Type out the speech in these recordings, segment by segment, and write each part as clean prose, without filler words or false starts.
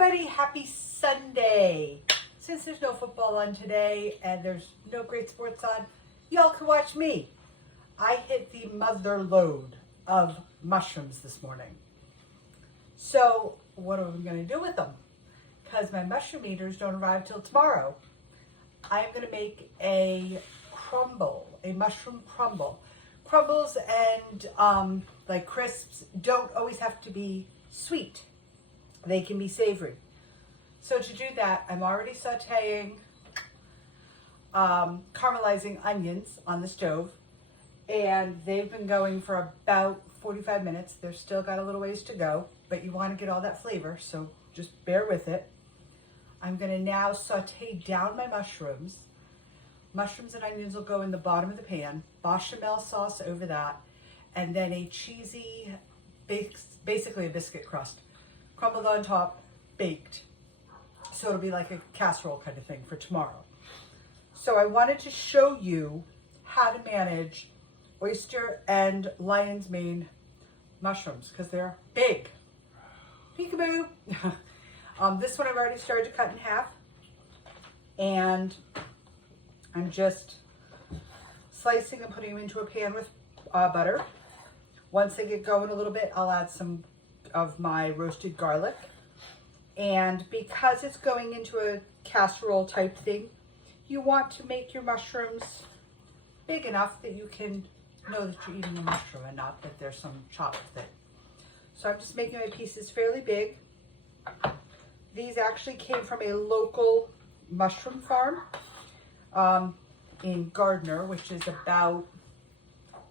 everybody, happy Sunday. Since there's no football on today and there's no great sports on, y'all can watch me. I hit the mother load of mushrooms this morning. So what are we going to do with them? Because my mushroom eaters don't arrive till tomorrow. I'm going to make a crumble, a mushroom crumble. Crumbles and like crisps don't always have to be sweet. They can be savory. So to do that, I'm already sauteing, caramelizing onions on the stove, and they've been going for about 45 minutes. They've still got a little ways to go, but you want to get all that flavor, so just bear with it. I'm going to now saute down my mushrooms. Mushrooms and onions will go in the bottom of the pan, bechamel sauce over that, and then a cheesy, basically a biscuit crust, crumbled on top, baked. So it'll be like a casserole kind of thing for tomorrow. So I wanted to show you how to manage oyster and lion's mane mushrooms because they're big. Peekaboo. This one I've already started to cut in half, and I'm just slicing and putting them into a pan with butter. Once they get going a little bit, I'll add some of my roasted garlic. And because it's going into a casserole type thing, you want to make your mushrooms big enough that you can know that you're eating a mushroom and not that there's some chopped thing. So I'm just making my pieces fairly big. These actually came from a local mushroom farm in Gardner, which is about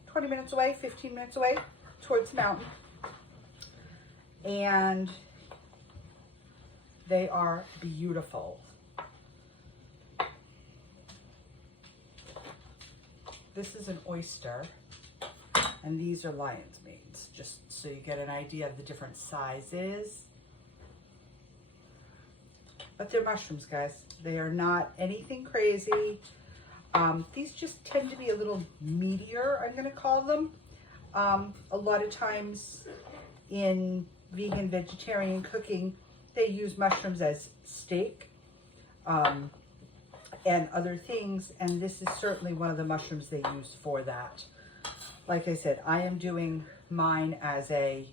20 minutes away, 15 minutes away towards the mountain. And they are beautiful. This is an oyster, and these are lion's manes, just so you get an idea of the different sizes. But they're mushrooms, guys. They are not anything crazy. These just tend to be a little meatier, I'm gonna call them. A lot of times in vegan, vegetarian cooking, they use mushrooms as steak and other things, and this is certainly one of the mushrooms they use for that. Like I said, I am doing mine as a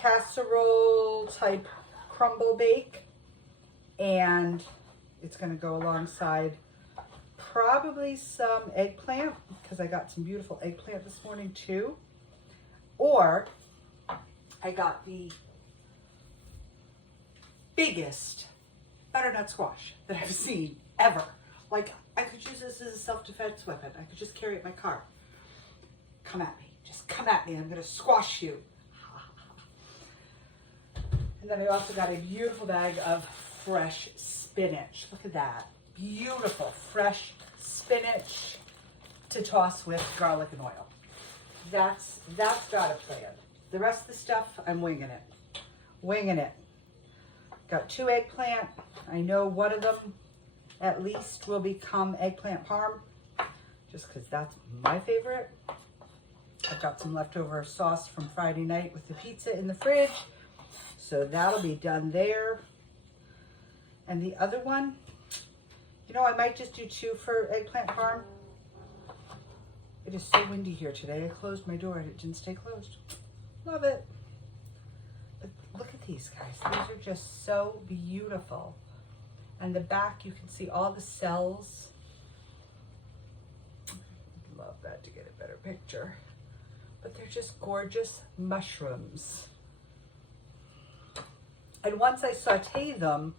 casserole type crumble bake, and it's going to go alongside probably some eggplant, because I got some beautiful eggplant this morning too, or I got the biggest butternut squash that I've seen ever. Like, I could use this as a self-defense weapon. I could just carry it in my car. Come at me. Just come at me. I'm going to squash you. And then I also got a beautiful bag of fresh spinach. Look at that. Beautiful fresh spinach to toss with garlic and oil. That's got a plan. The rest of the stuff, I'm winging it. Winging it. Got 2 eggplant. I know one of them at least will become eggplant parm, just because that's my favorite. I've got some leftover sauce from Friday night with the pizza in the fridge, so that'll be done there. And the other one, you know, I might just do 2 for eggplant parm. It is so windy here today. I closed my door and it didn't stay closed. Love it. But look at these guys. These are just so beautiful. And the back, you can see all the cells. Love that to get a better picture. But they're just gorgeous mushrooms. And once I saute them,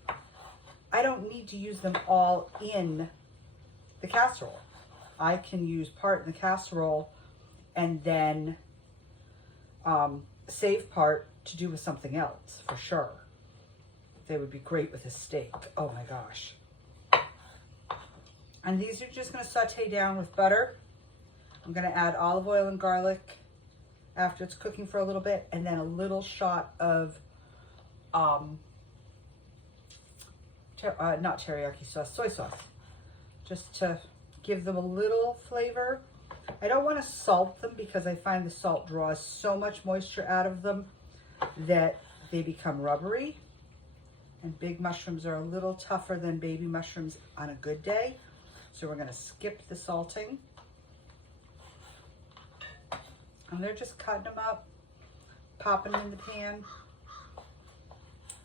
I don't need to use them all in the casserole. I can use part in the casserole and then save part to do with something else, for sure. They would be great with a steak. Oh my gosh. And these are just gonna saute down with butter. I'm gonna add olive oil and garlic after it's cooking for a little bit, and then a little shot of, not teriyaki sauce, soy sauce, just to give them a little flavor. I don't want to salt them because I find the salt draws so much moisture out of them that they become rubbery. And big mushrooms are a little tougher than baby mushrooms on a good day. So we're gonna skip the salting. And they're just cutting them up, popping them in the pan.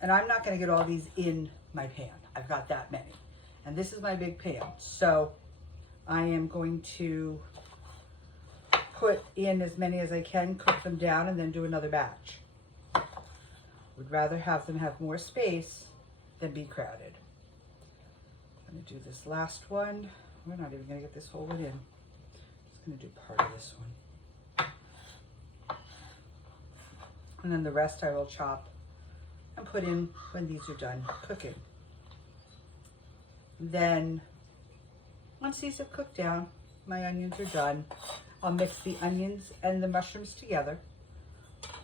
And I'm not gonna get all these in my pan. I've got that many. And this is my big pan. So I am going to put in as many as I can, cook them down, and then do another batch. Would rather have them have more space than be crowded. I'm gonna do this last one. We're not even gonna get this whole one in. Just gonna do part of this one. And then the rest I will chop and put in when these are done cooking. Then, once these have cooked down, my onions are done. I'll mix the onions and the mushrooms together.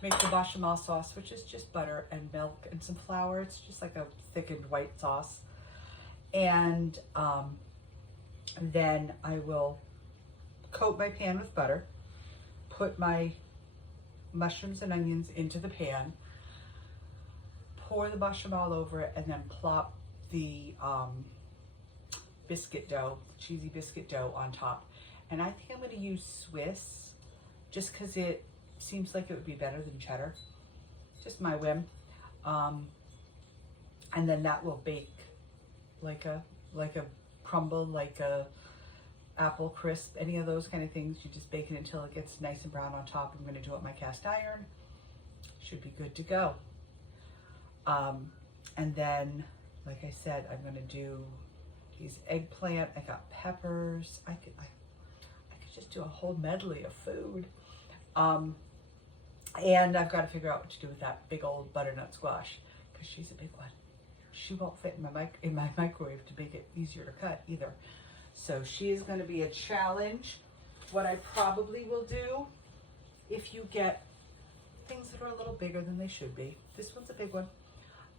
Make the bechamel sauce, which is just butter and milk and some flour. It's just like a thickened white sauce. And then I will coat my pan with butter, put my mushrooms and onions into the pan, pour the bechamel over it, and then plop the biscuit dough, cheesy biscuit dough on top. And I think I'm going to use Swiss just because it seems like it would be better than cheddar. Just my whim. And then that will bake like a crumble, like a apple crisp, any of those kind of things. You just bake it until it gets nice and brown on top. I'm going to do it on my cast iron. Should be good to go. And then, like I said, I'm going to do these eggplant. I got peppers. I could just do a whole medley of food. And I've got to figure out what to do with that big old butternut squash because she's a big one. She won't fit in my microwave to make it easier to cut either. So she is going to be a challenge. What I probably will do, if you get things that are a little bigger than they should be, this one's a big one,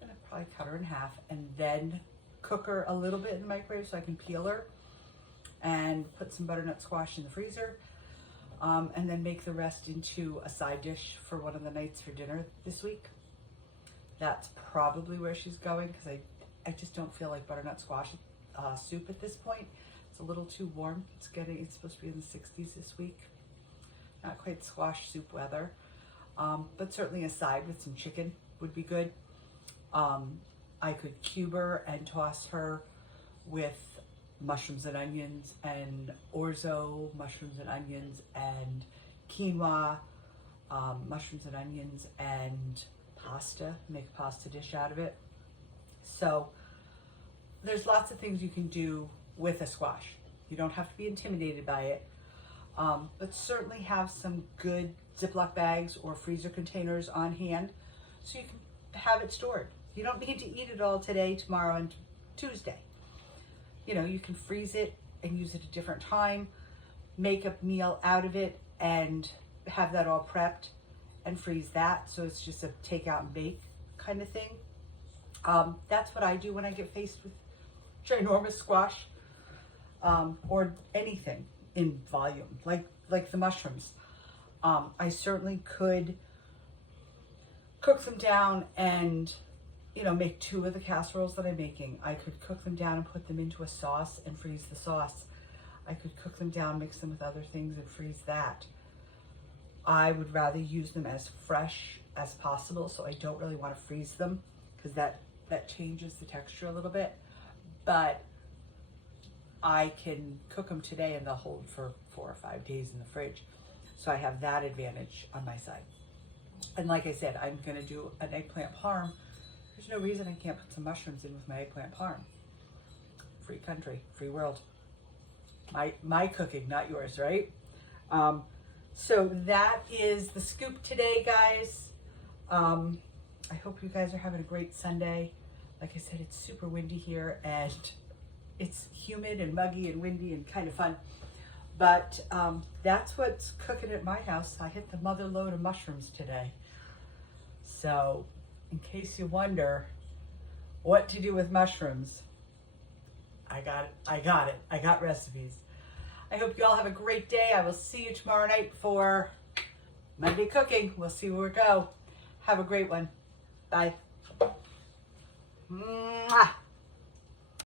I'm going to probably cut her in half and then cook her a little bit in the microwave so I can peel her and put some butternut squash in the freezer. And then make the rest into a side dish for one of the nights for dinner this week. That's probably where she's going because I just don't feel like butternut squash soup at this point. It's a little too warm. It's supposed to be in the 60s this week. Not quite squash soup weather, but certainly a side with some chicken would be good. I could cube her and toss her with mushrooms and onions and orzo, mushrooms and onions and quinoa, mushrooms and onions and pasta, make a pasta dish out of it. So there's lots of things you can do with a squash. You don't have to be intimidated by it, but certainly have some good Ziploc bags or freezer containers on hand so you can have it stored. You don't need to eat it all today, tomorrow, and Tuesday. You know, you can freeze it and use it at a different time, make a meal out of it and have that all prepped and freeze that. So it's just a take out and bake kind of thing. That's what I do when I get faced with ginormous squash or anything in volume, like the mushrooms. I certainly could cook them down and make 2 of the casseroles that I'm making. I could cook them down and put them into a sauce and freeze the sauce. I could cook them down, mix them with other things and freeze that. I would rather use them as fresh as possible, so I don't really want to freeze them because that changes the texture a little bit. But I can cook them today and they'll hold for 4 or 5 days in the fridge. So I have that advantage on my side. And like I said, I'm going to do an eggplant parm. There's no reason I can't put some mushrooms in with my eggplant parm. Free country, free world. My cooking, not yours, right? So that is the scoop today, guys. I hope you guys are having a great Sunday. Like I said, it's super windy here and it's humid and muggy and windy and kind of fun. But that's what's cooking at my house. I hit the mother load of mushrooms today. So in case you wonder what to do with mushrooms, I got it. I got recipes. I hope you all have a great day. I will see you tomorrow night for Monday cooking. We'll see where we go. Have a great one. Bye. Mwah.